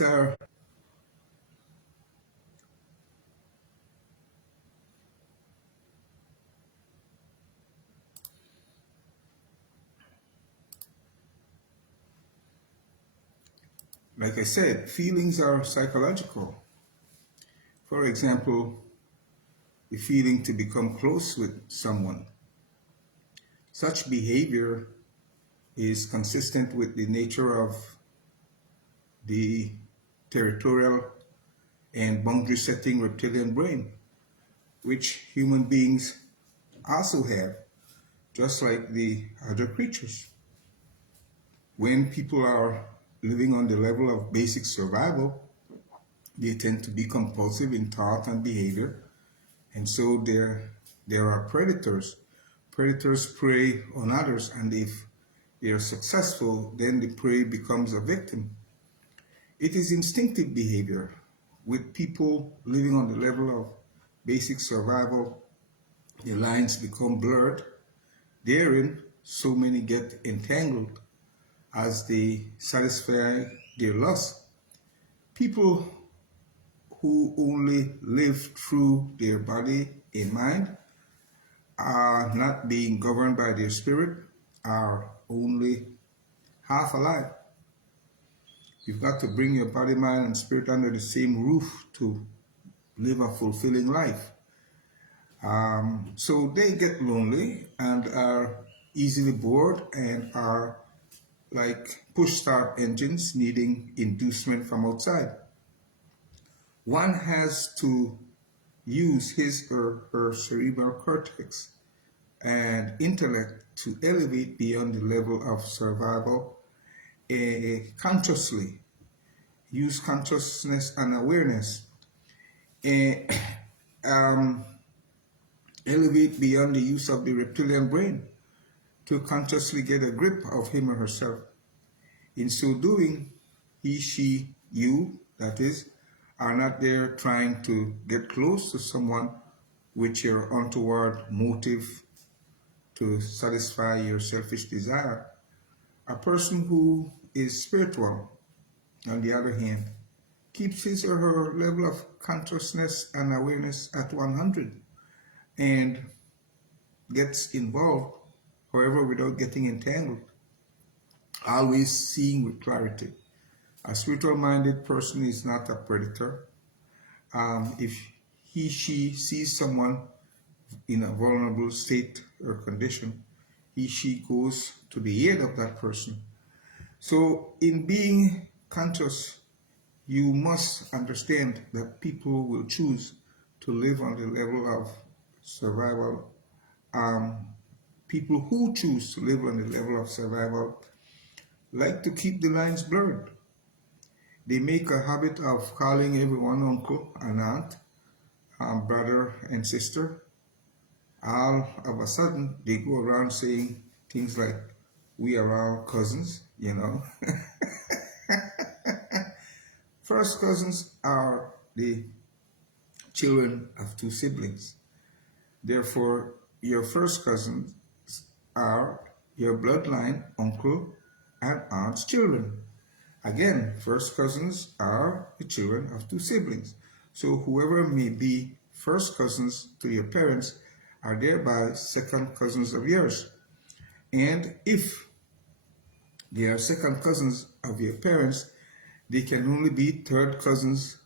are like I said, feelings are psychological. For example, the feeling to become close with someone. Such behavior is consistent with the nature of the territorial and boundary setting reptilian brain, which human beings also have, just like the other creatures. When people are living on the level of basic survival, they tend to be compulsive in thought and behavior, and so there are predators. Predators prey on others, and if they are successful, then the prey becomes a victim. It is instinctive behavior. With people living on the level of basic survival, the lines become blurred. Therein, so many get entangled as they satisfy their lust. People who only live through their body and mind are not being governed by their spirit, are only half alive. You've got to bring your body, mind, and spirit under the same roof to live a fulfilling life. So they get lonely and are easily bored and are like push-start engines needing inducement from outside. One has to use his or her cerebral cortex and intellect to elevate beyond the level of survival consciously. Use consciousness and awareness. Elevate beyond the use of the reptilian brain to consciously get a grip of him or herself. In so doing, he, she, you, that is, are not there trying to get close to someone with your untoward motive to satisfy your selfish desire. A person who is spiritual, on the other hand, keeps his or her level of consciousness and awareness at 100 and gets involved, however, without getting entangled, always seeing with clarity. A spiritual-minded person is not a predator. If he, she sees someone in a vulnerable state or condition, he, she goes to the aid of that person. So in being conscious, you must understand that people will choose to live on the level of survival. People who choose to live on the level of survival like to keep the lines blurred. They make a habit of calling everyone uncle and aunt, brother and sister. All of a sudden, they go around saying things like, we are all cousins, you know. First cousins are the children of two siblings. Therefore, your first cousins are your bloodline, uncle and aunt's children. Again, first cousins are the children of two siblings. So whoever may be first cousins to your parents are thereby second cousins of yours. And if they are second cousins of your parents, they can only be third cousins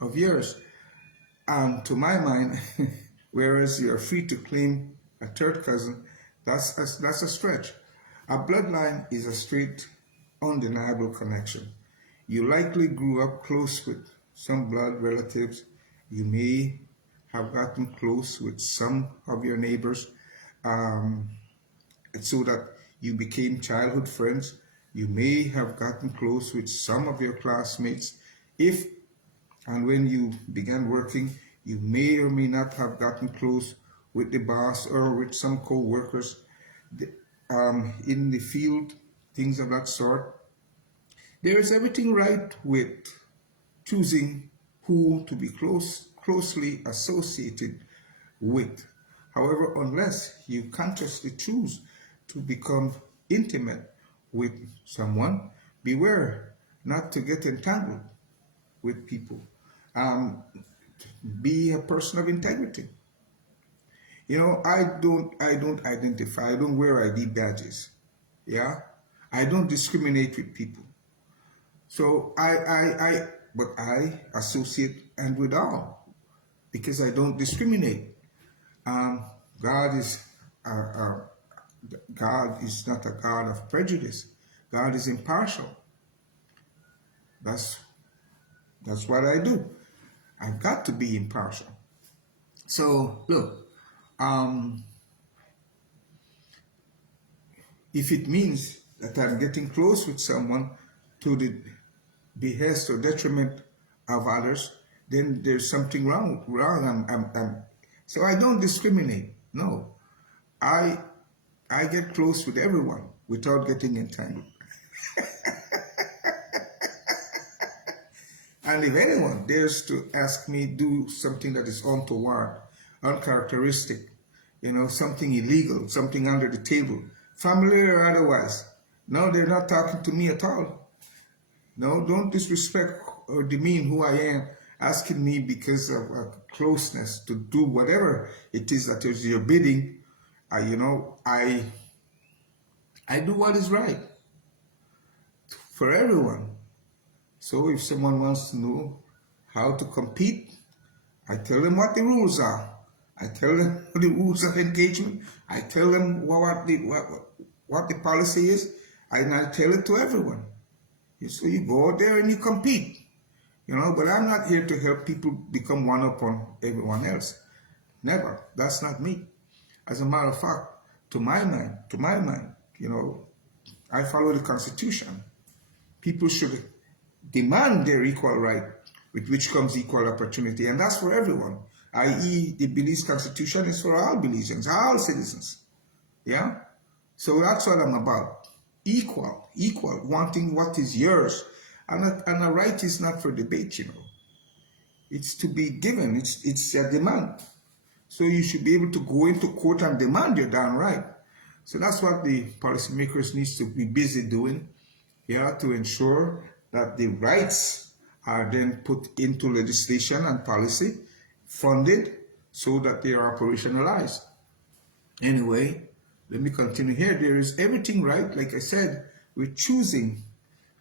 of yours. To my mind, whereas you are free to claim a third cousin, that's a stretch. A bloodline is a straight, undeniable connection. You likely grew up close with some blood relatives. You may have gotten close with some of your neighbors, so that you became childhood friends. You may have gotten close with some of your classmates. If and when you began working, you may or may not have gotten close with the boss or with some co-workers in the field, things of that sort. There is everything right with choosing who to be closely associated with. However, unless you consciously choose to become intimate with someone, beware not to get entangled. with people. Um, be a person of integrity. You know, I don't identify. I don't wear ID badges. Yeah, I don't discriminate with people. So but I associate and with all because I don't discriminate. Um, God is uh, uh, God is not a God of prejudice. God is impartial. That's that's what I do. I've got to be impartial. So look, um, if it means that I'm getting close with someone to the behest or detriment of others, then there's something wrong. So I don't discriminate. No, I I get close with everyone without getting entangled. And if anyone dares to ask me do something that is untoward, uncharacteristic, something illegal, something under the table, family or otherwise, no, they're not talking to me at all. No, don't disrespect or demean who I am, asking me because of closeness to do whatever it is that is your bidding. I do what is right for everyone. So if someone wants to know how to compete, I tell them what the rules are. I tell them the rules of engagement. I tell them what the policy is, and I tell it to everyone. So you go out there and you compete, but I'm not here to help people become one upon everyone else. Never. That's not me. As a matter of fact, to my mind, I follow the Constitution. People should demand their equal right, with which comes equal opportunity, and that's for everyone. I.e., the Belize Constitution is for all Belizeans, all citizens. Yeah? So that's what I'm about. Equal, wanting what is yours. And a right is not for debate, It's to be given. It's a demand. So you should be able to go into court and demand your damn right. So that's what the policymakers needs to be busy doing, to ensure that the rights are then put into legislation and policy, funded, so that they are operationalized. Anyway, let me continue here. There is everything right, like I said, with choosing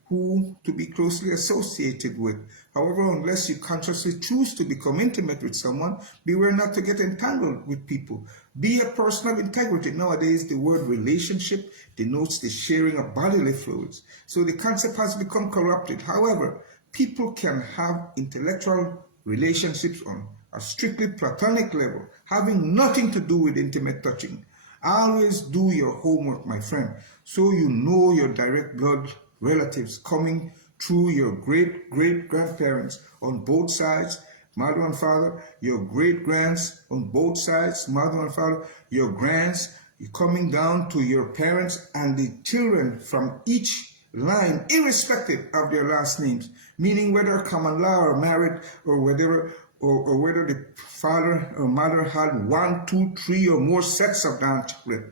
who to be closely associated with. However, unless you consciously choose to become intimate with someone, beware not to get entangled with people. Be a person of integrity. Nowadays, the word relationship denotes the sharing of bodily fluids. So the concept has become corrupted. However, people can have intellectual relationships on a strictly platonic level, having nothing to do with intimate touching. Always do your homework, my friend, so you know your direct blood relatives coming through your great-great-grandparents on both sides, mother and father, your great-grands on both sides, mother and father, your grands, coming down to your parents and the children from each line, irrespective of their last names, meaning whether common law or married or whatever, or whether the father or mother had 1, 2, 3 or more sets of damn children.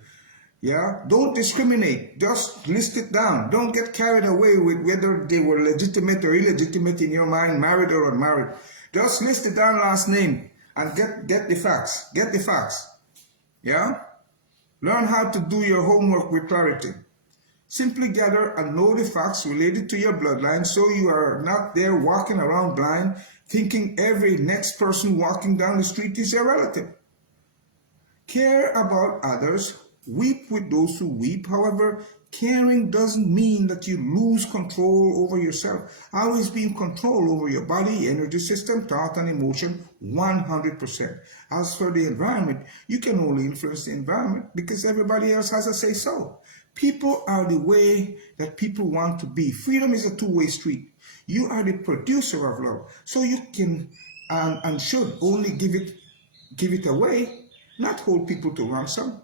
Yeah, don't discriminate. Just list it down. Don't get carried away with whether they were legitimate or illegitimate in your mind, married or unmarried. Just list it down, last name, and get the facts. Get the facts. Yeah? Learn how to do your homework with clarity. Simply gather and know the facts related to your bloodline so you are not there walking around blind, thinking every next person walking down the street is your relative. Care about others. Weep with those who weep. However, caring doesn't mean that you lose control over yourself. Always be in control over your body, energy system, thought, and emotion 100%. As for the environment, you can only influence the environment because everybody else has a say-so. People are the way that people want to be. Freedom is a two-way street. You are the producer of love, so you can and should only give it away, not hold people to ransom.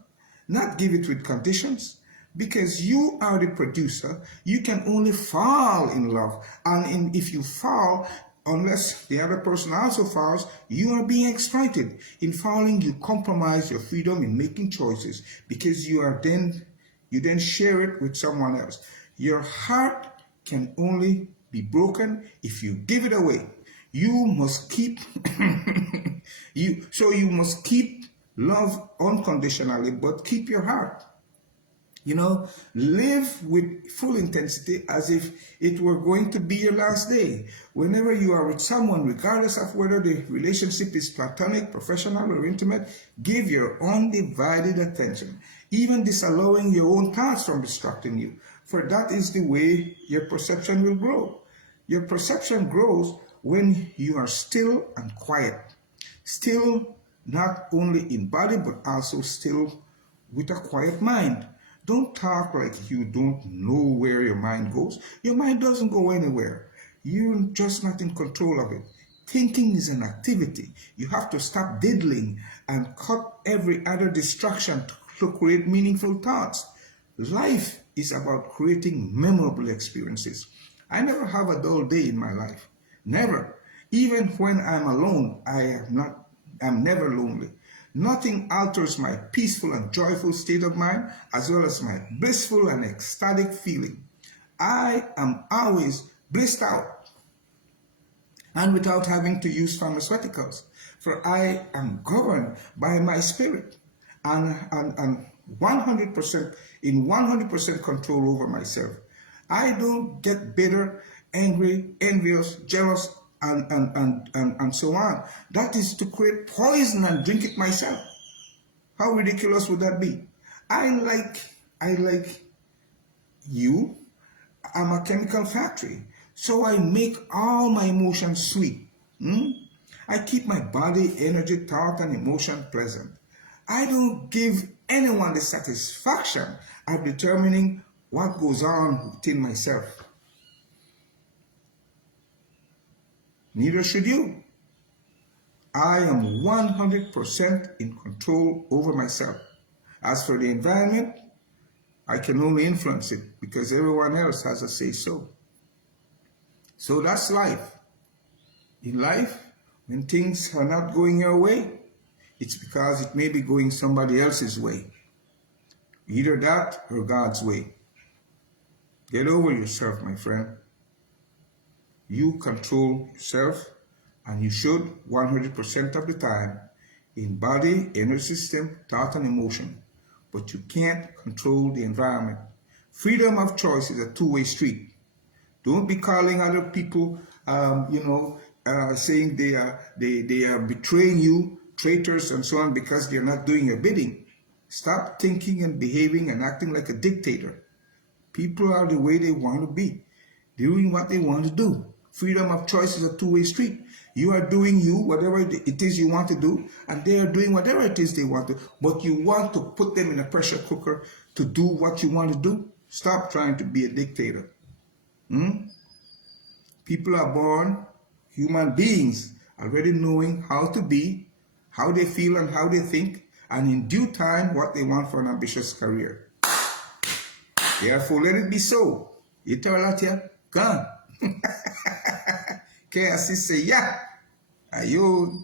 Not give it with conditions, because you are the producer. You can only fall in love, and if you fall, unless the other person also falls, you are being exploited. In falling, you compromise your freedom in making choices, because you then share it with someone else. Your heart can only be broken if you give it away. You must keep you must keep love unconditionally, but keep your heart. Live with full intensity as if it were going to be your last day. Whenever you are with someone, regardless of whether the relationship is platonic, professional, or intimate, give your undivided attention, even disallowing your own thoughts from distracting you. For that is the way your perception will grow. Your perception grows when you are still and quiet. Still, not only in body, but also still with a quiet mind. Don't talk like you don't know where your mind goes. Your mind doesn't go anywhere. You're just not in control of it. Thinking is an activity. You have to stop diddling and cut every other distraction to create meaningful thoughts. Life is about creating memorable experiences. I never have a dull day in my life. Never. Even when I'm alone, I'm never lonely. Nothing alters my peaceful and joyful state of mind, as well as my blissful and ecstatic feeling. I am always blissed out, and without having to use pharmaceuticals, for I am governed by my spirit, and 100% in 100% control over myself. I don't get bitter, angry, envious, jealous, and so on. That is to create poison and drink it myself. How ridiculous would that be? I like you. I'm a chemical factory, so I make all my emotions sweet. I keep my body, energy, thought, and emotion pleasant. I don't give anyone the satisfaction of determining what goes on within myself. Neither should you. I am 100% in control over myself. As for the environment, I can only influence it because everyone else has a say-so. So that's life. In life, when things are not going your way, it's because it may be going somebody else's way. Either that or God's way. Get over yourself, my friend. You control yourself, and you should 100% of the time in body, energy system, thought, and emotion. But you can't control the environment. Freedom of choice is a two-way street. Don't be calling other people, saying they are betraying you, traitors, and so on, because they're not doing your bidding. Stop thinking and behaving and acting like a dictator. People are the way they want to be, doing what they want to do. Freedom of choice is a two-way street. You are doing whatever it is you want to do, and they are doing whatever it is they want to. But you want to put them in a pressure cooker to do what you want to do? Stop trying to be a dictator. People are born human beings, already knowing how to be, how they feel and how they think, and in due time what they want for an ambitious career. Therefore, let it be so. Italatia, gone. Kaya si Seya, ayun.